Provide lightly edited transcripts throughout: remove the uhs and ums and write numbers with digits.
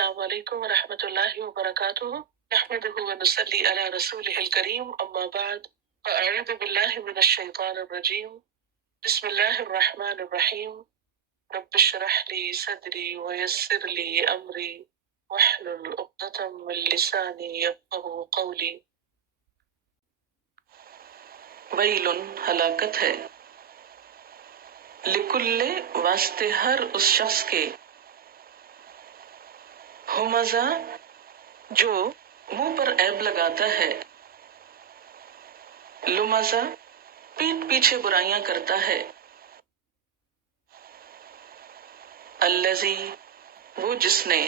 السلام علیکم ورحمۃ اللہ وبرکاتہ نحمده ونصلی علی رسولہ الکریم اما بعد فاعوذ باللہ من الشیطان الرجیم بسم اللہ الرحمن الرحیم رب اشرح لي صدری ويسر لي امری واحلل عقدۃ من لسانی یفقهوا قولی۔ ویل ہلاکت ہے، لکل واسطے ہر اس شخص کے، ہمزہ جو منہ پر عیب لگاتا ہے، لمزہ پیٹھ پیچھے برائیاں کرتا ہے، الذی وہ جس نے،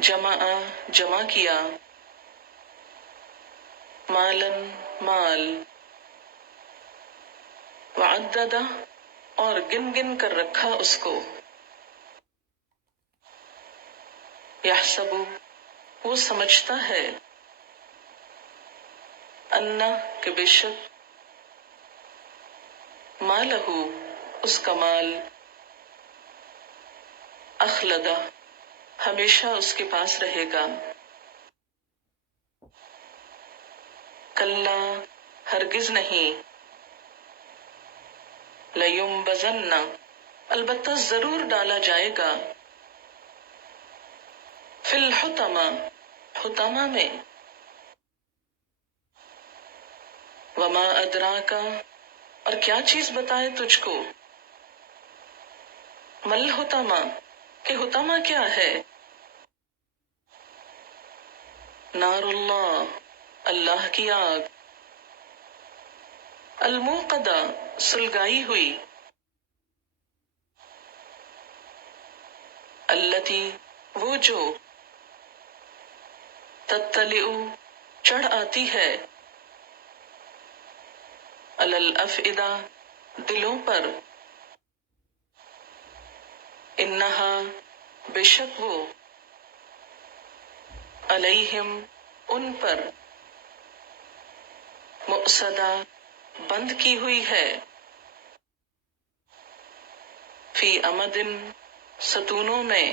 جمع کیا، مالن مال، وعددہ اور گن گن کر رکھا اس کو، یحسب وہ سمجھتا ہے، انا کہ بے شک، مالہ اس کا مال، اخلدہ ہمیشہ اس کے پاس رہے گا، کلا ہرگز نہیں، لیمبذن البتہ ضرور ڈالا جائے گا، فی الحطمہ حطمہ میں، وما ادراک اور کیا چیز بتائے تجھ کو، مل حطمہ کہ حطمہ کیا ہے، نار اللہ اللہ کی آگ، الموقدہ سلگائی ہوئی، التی وہ جو، تطلع چڑھ آتی ہے، علی الافئدہ دلوں پر، انہا بے شک وہ، علیہم ان پر، مؤصدہ بند کی ہوئی ہے، فی امد ستونوں میں،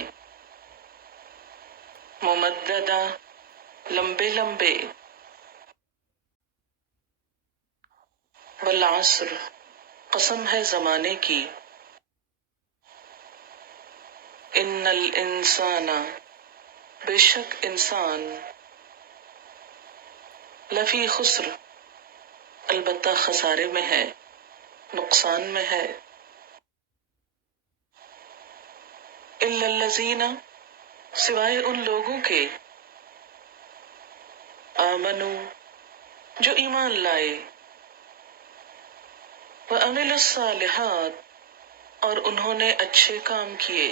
ممددہ لمبے لمبے، والعصر قسم ہے زمانے کی، ان الانسان بے شک انسان، لفی خسر البتہ خسارے میں ہے، نقصان میں ہے، الا الذین سوائے ان لوگوں کے، آمنوا جو ایمان لائے، وعملوا الصالحات اور انہوں نے اچھے کام کیے،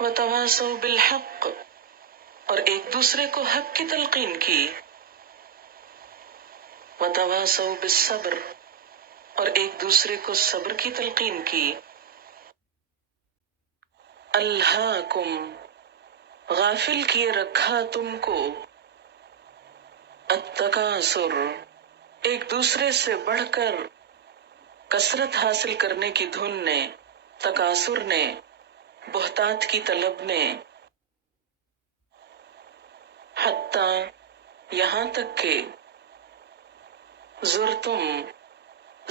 وتواصوا بالحق اور ایک دوسرے کو حق کی تلقین کی، وتواصوا بالصبر اور ایک دوسرے کو صبر کی تلقین کی، الہاکم غافل کیے رکھا تم کو، التکاثر ایک دوسرے سے بڑھ کر کثرت حاصل کرنے کی دھن نے، تکاثر نے، بہتات کی طلب نے، حتیٰ یہاں تک کہ، زرتم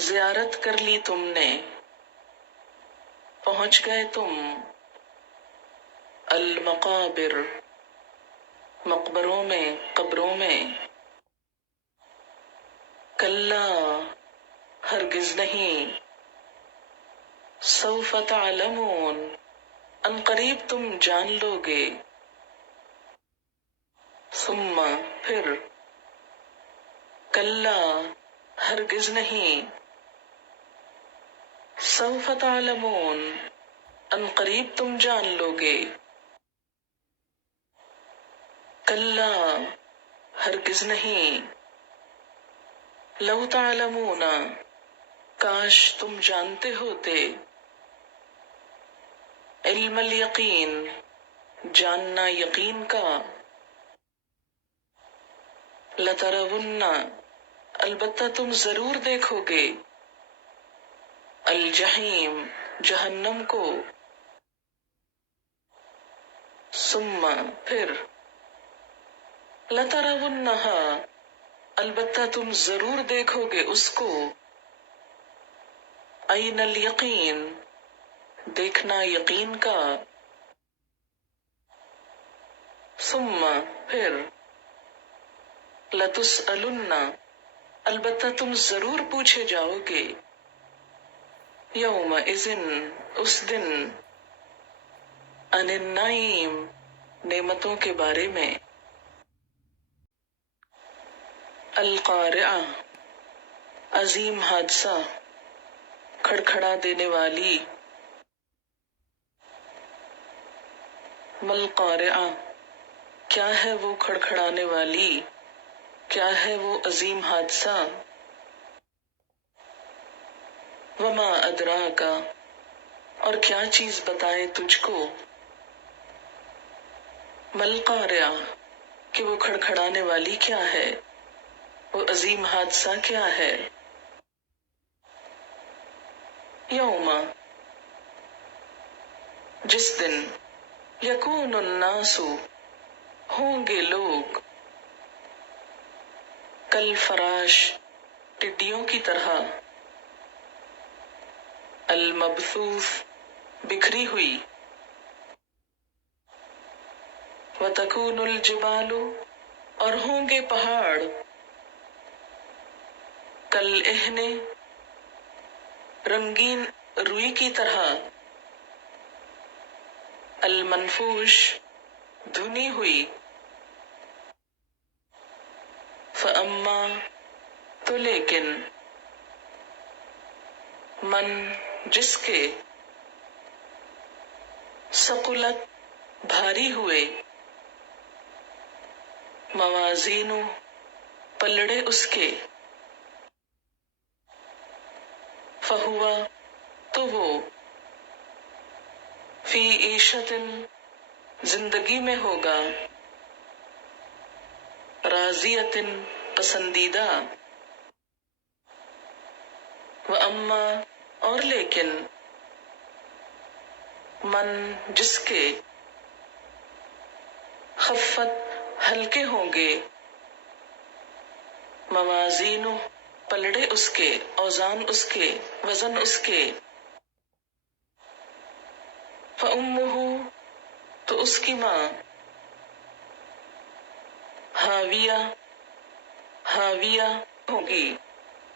زیارت کر لی تم نے، پہنچ گئے تم، المقابر مقبروں میں، قبروں میں، کلا ہرگز نہیں، سوف تعلمون ان قریب تم جان لو گے، ثم پھر، کلا ہرگز نہیں، سوف تعلمون ان قریب تم جان لو گے، کلا ہرگز نہیں، لو تعلمون کاش تم جانتے ہوتے، علم الیقین جاننا یقین کا، لترون البتہ تم ضرور دیکھو گے، الجحیم جہنم کو، ثم پھر لترونہا البتہ تم ضرور دیکھو گے اس کو، عین الیقین دیکھنا یقین کا، ثم پھر لتسألن البتہ تم ضرور پوچھے جاؤ گے، یومئذ اس دن، عن النعیم نعمتوں کے بارے میں، القارعہ عظیم حادثہ کھڑکھڑا دینے والی، مالقارعہ کیا ہے وہ کھڑکھڑانے والی، کیا ہے وہ عظیم حادثہ، وما ادراک اور کیا چیز بتائے تجھ کو، مالقارعہ کہ وہ کھڑکھڑانے والی کیا ہے، وہ عظیم حادثہ کیا ہے، یوم جس دن، یکون الناس ہوں گے لوگ، کالفراش ٹڈیوں کی طرح، المبثوث بکھری ہوئی، وتکون الجبال اور ہوں گے پہاڑ، کالعہن رنگین روئی کی طرح، المنفوش دھنی ہوئی، فاما تو لیکن، من جس کے، ثقلت بھاری ہوئے، موازین پلڑے اس کے، فہو تو وہ، فی عیشت زندگی میں ہوگا، راضیۃ پسندیدہ، واما اور لیکن، من جس کے، خفت ہلکے ہوں گے، موازین پلڑے اس کے، اوزان اس کے، وزن اس کے، فامہ تو اس کی ماں، ہاویہ ہاویہ ہوگی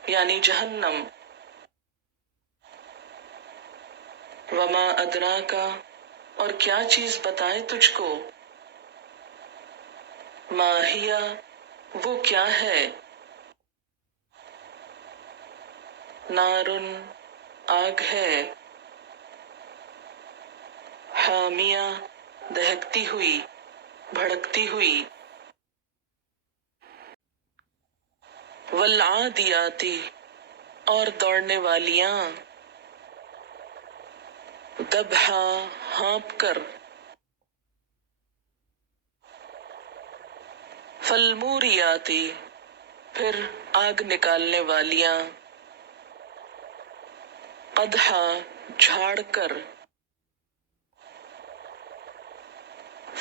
یعنی جہنم، وما ادراک اور کیا چیز بتائے تجھ کو، ما ہی وہ کیا ہے، نارن آگ ہے، حامیہ دہکتی ہوئی بھڑکتی ہوئی، والعادیات اور دوڑنے والیاں، دبحا ہانپ کر، فالموریات پھر آگ نکالنے والیاں، قدحا جھاڑ کر،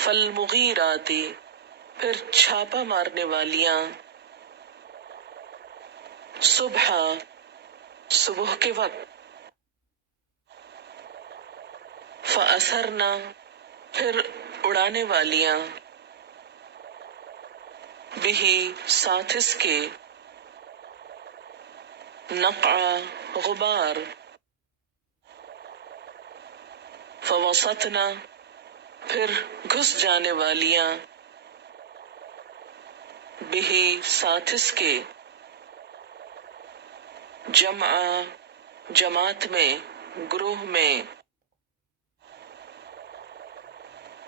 فالمغیرات پھر چھاپا مارنے والیاں، صبحا صبح کے وقت، فاثرنا پھر اڑانے والیاں، بہی ساتھ اس کے، نقع غبار، فوسطنا پھر گھس جانے والیاں، بہی ساتھ اس کے، جمع جماعت میں گروہ میں،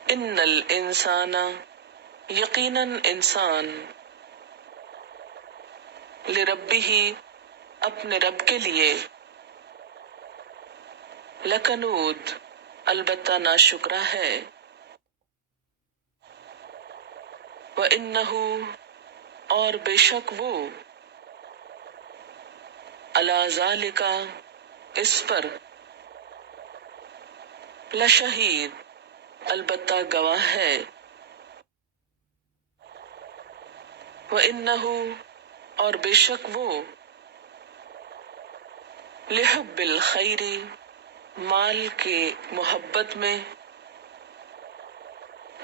ان الانسان یقیناً انسان، لربہ اپنے رب کے لیے، لکنود البتہ ناشکرا ہے، وَإِنَّهُ اور بے شک وہ، عَلَى ذَلِكَ اس پر، لشہید البتہ گواہ ہے، وَإِنَّهُ اور بے شک وہ، لِحُبِّ الْخَيْرِ مال کے محبت میں،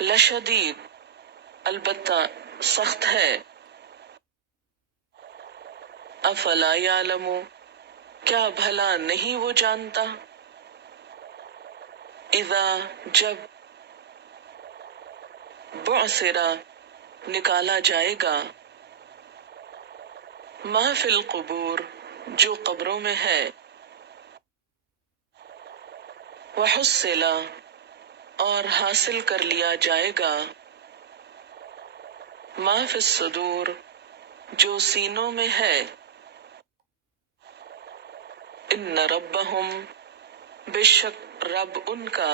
لشدید البتہ سخت ہے، افلا یعلم کیا بھلا نہیں وہ جانتا، اذا جب، بعثر نکالا جائے گا، ما فی القبور جو قبروں میں ہے، وحصل اور حاصل کر لیا جائے گا، ما فی الصدور جو سینوں میں ہے، ان ربہم بے شک رب ان کا،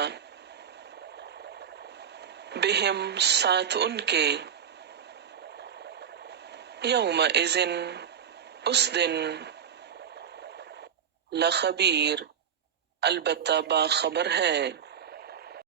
بہم ساتھ ان کے، یومئذ اس دن، لخبیر البتہ باخبر ہے۔